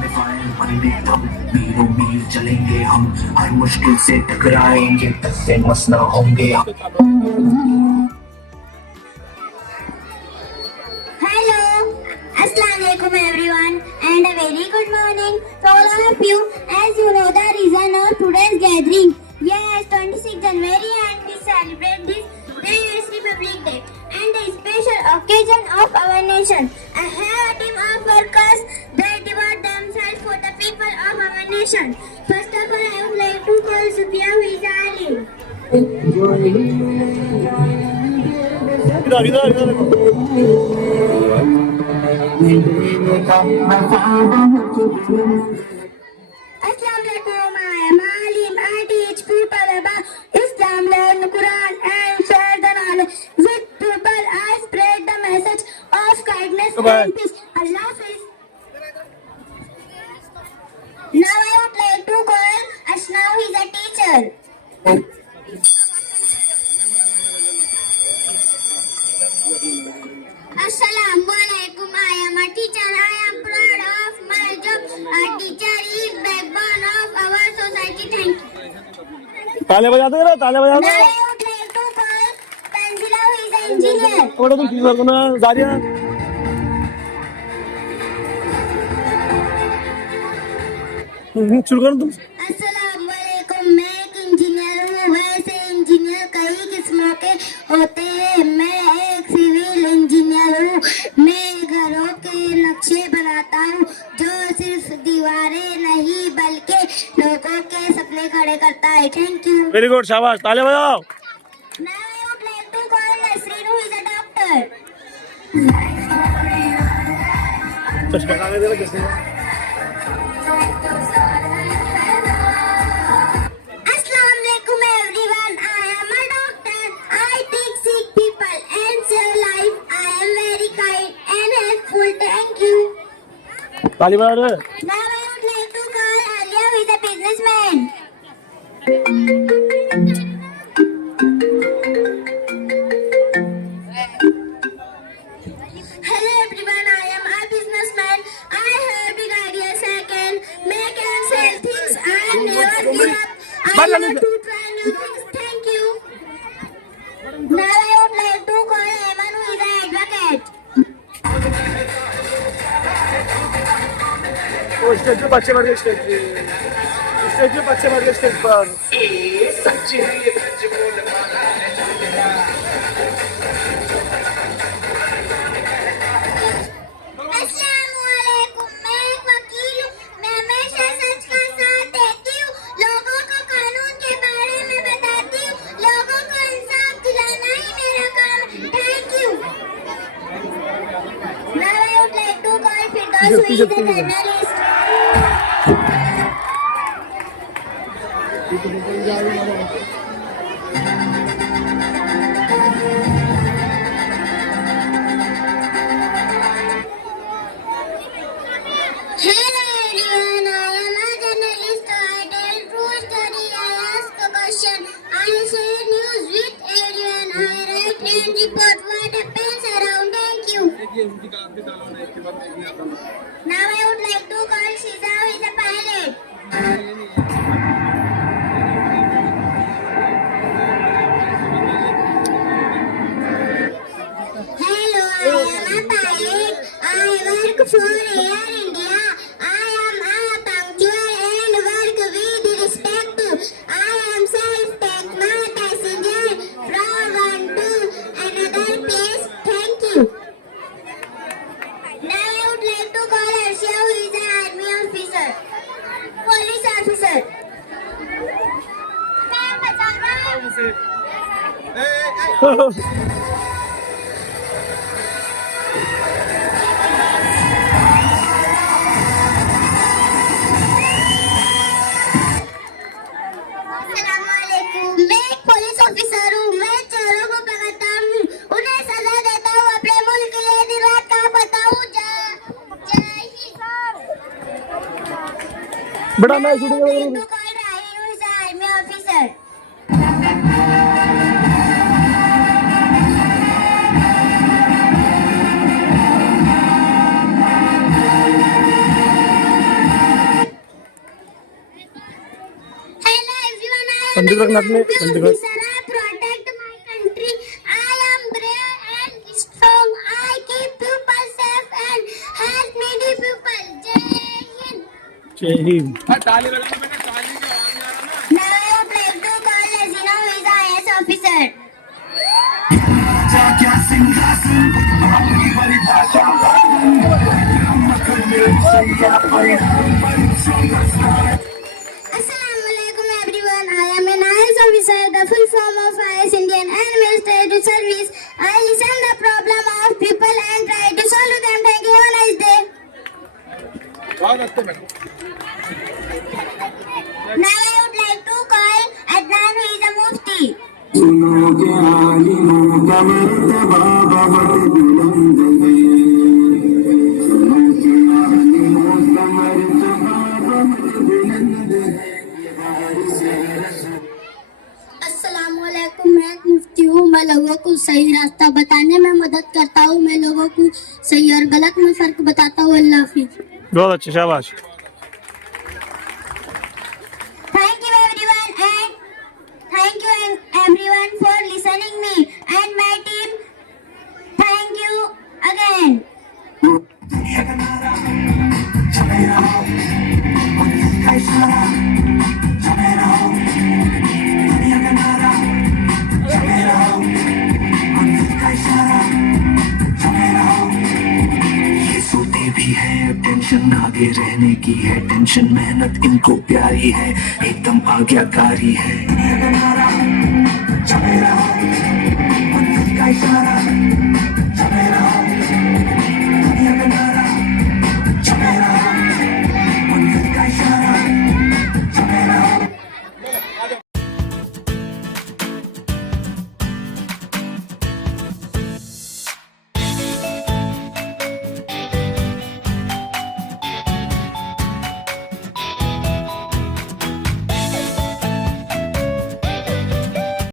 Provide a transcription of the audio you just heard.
में फायर बंदे हम मीलों मील चलेंगे हम हर मुश्किल से टकराएंगे तस्से मसना होंगे हम। Hello, Assalamualaikum everyone and a very good morning to all of you. As you know the reason of today's gathering. Yes, 26 January and we celebrate this day as Republic Day and the special occasion of our nation. I have a team of workers that devote themselves for the people of our nation. First of all, I would like to call Sufia who is Ali. Assalamualaikum, I am Alim. I teach people about Islam, learn Quran and share the knowledge with people. I spread the message of kindness and peace. Allah Hafiz. Now I would like to call Ashna who is a teacher. Assalamualaikum, I am a teacher. I am proud of my job. A teacher is backbone of our society. Thank you. ताले बजाते हो ना, ताले बजाते Now हो। I would like to call Tanzila who is an engineer. थोड़ा तुम क्यों करना जारिया? शुरू करो तुम। अस्सलामुअलैकुम, मैं एक इंजीनियर हूँ। वैसे इंजीनियर कई किस्मों के होते हैं। मैं एक सिविल इंजीनियर हूँ। मैं घरों के नक्शे बनाता हूँ जो सिर्फ दीवारें नहीं बल्कि लोगों के सपने खड़े करता है। Thank you. वेरी गुड, शाबाश, ताले बजाओ। Now I would like to call Nasreen who is a doctor. चश्मा लगा के देना किसने? Assalamualaikum everyone. I am a doctor. I take sick people and save life. I am very kind and helpful. Thank you. ताली बजा रहे। Now I would like to call Alia who is a businessman. Hello everyone. I am a businessman. I have big ideas. I can make and sell things. I never give up. I love to try new things. Thank you. Now I would like to call Eman who is an advocate. वो stage पे बच्चे बैठ गए, stage पे बच्चे बैठ गए stage पर। अस्सलामुअलैकुम, मैं एक वकील हूँ। मैं हमेशा सच का साथ देती हूँ। लोगों को कानून के बारे में बताती हूँ। लोगों को इंसाफ दिलाना ही मेरा काम है। Thank you. Now I would like to call Firdaus who is a journalist. Hello everyone, I am a journalist. I tell true story. I ask a question. I share news with everyone. I write and report what happens around. Thank you. Now I would like to call Shiza who is a pilot. Hello, I am a pilot. I work for Air India. I am a punctual and work with respect. I am self-take my passenger from one to another place. Thank you. Now I would like to call Arshia who is an army officer. Police officer. मैं बता रहा हूँ। अस्सलामुअलैकुम, मैं एक police officer हूँ। मैं चोरों को पकड़ता हूँ, उन्हें सजा देता हूँ, अपने मुल्क के लिए दिन रात काम करता हूँ। जय हिंद। बड़ा मैं shooting Now I would like to call Raheen who is an army officer. Sandeep Raghunath ने Sandeep protect my country. I am brave and strong. I keep people safe and help needy people. Jai Hind. जय Hind. Now I would like to call Lazina, who is an IAS officer. Assalamualaikum everyone. I am an IAS officer, the full form of IAS Indian Administrative Service. I listen the problem of people and try to solve them. Thank you. Have a nice day. Now I would like to call Adnan, who is a Mufti. अस्सलामुअलैकुम, मैं एक मुफ्ती हूँ। मैं लोगों को सही रास्ता बताने में मदद करता हूँ। मैं लोगों को सही और गलत में फर्क बताता हूँ। अल्लाह हाफिज। बहुत अच्छे, शाबाश। Thank you everyone and thank you everyone for listening me and my team. Thank you again. ये सोते भी है, टेंशन आगे रहने की है, टेंशन मेहनत इनको प्यारी है, एकदम आज्ञाकारी है।